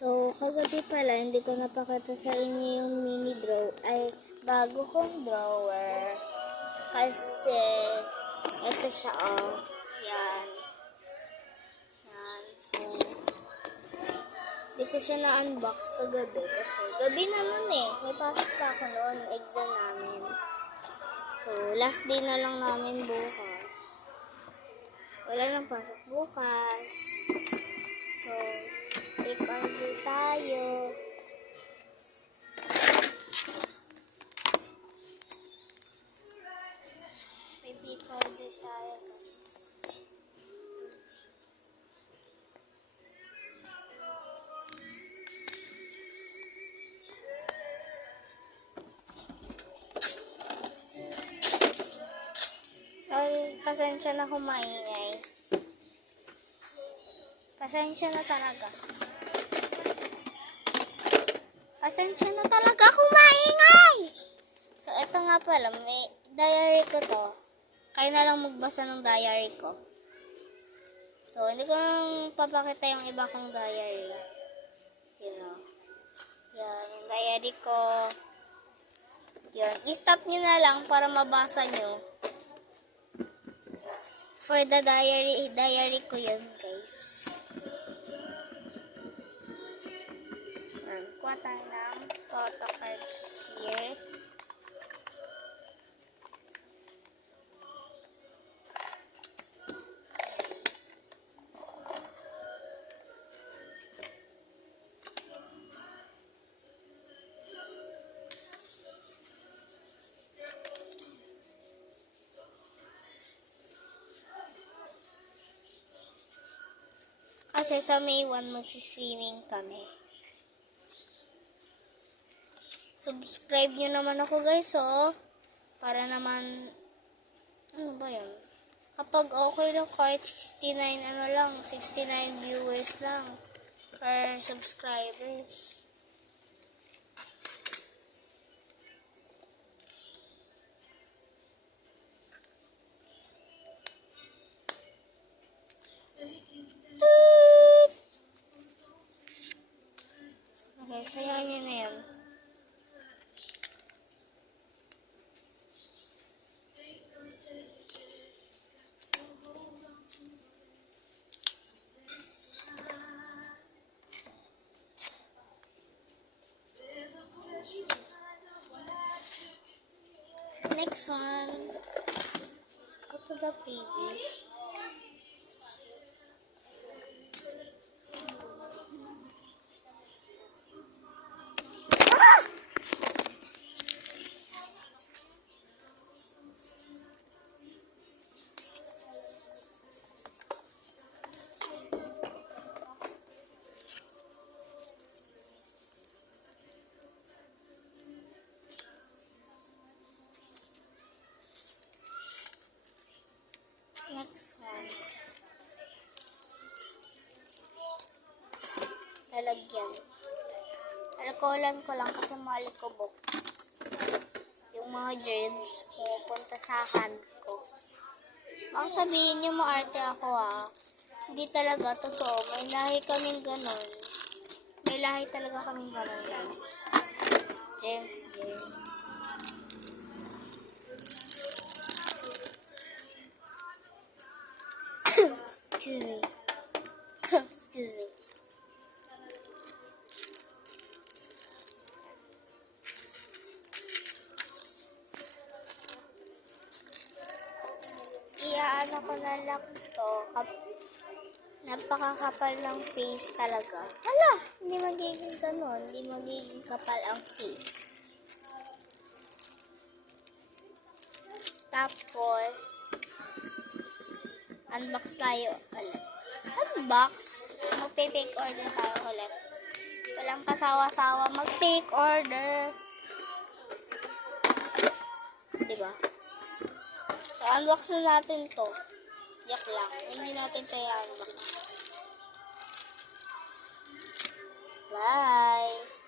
So, kagabi pala, hindi ko napakita sa inyo yung mini draw, ay bago kong drawer. Kasi, ito siya, oh. Yan. Yan. So, hindi ko siya na-unbox kagabi kasi gabi na nun eh. May pasok pa ako noon, exam namin. So, last day na lang namin bukas. Wala nang pasok bukas. So, take order tayo. May take order tayo, guys. Sorry, pasensya na kumaingay. Pasensya na talaga. Pasensya na talaga kumaingay! So, ito nga pala, may diary ko to. Kayo na lang magbasa ng diary ko. So, hindi ko lang papakita yung iba kong diary. You know. Yan, yung diary ko. Yan, i-stop nyo na lang para mabasa nyo. For the diary ko yun, guys. Kuha tayo ng photo cards here. Kasi sa May 1 magsiswimming kami. Subscribe nyo naman ako, guys, oh. Para naman, ano ba yan? Kapag okay lang, kahit 69 viewers lang per subscribers. Okay, sayang nyo na yan. Next one. Let's go to the previous. Next one. Lalagyan. Alkoholan ko lang kasi malikobok. Yung mga germs pupunta sa hand ko. Baka sabihin nyo maarte ako ah. Hindi talaga, totoo. May lahi kaming ganon. May lahi talaga kaming ganon, guys. Germs. Excuse me. Excuse me. Iyaano ko na lang to. Napakakapal ng face talaga. Hala! Hindi magiging ganon. Hindi magiging kapal ang face. Tapos, unbox tayo ulit. Unbox? Magpe-fake order tayo ulit. Walang kasawa-sawa. Mag-fake order. Diba? So, unbox na natin to. Yak lang. Hindi natin tayo unbox. Bye!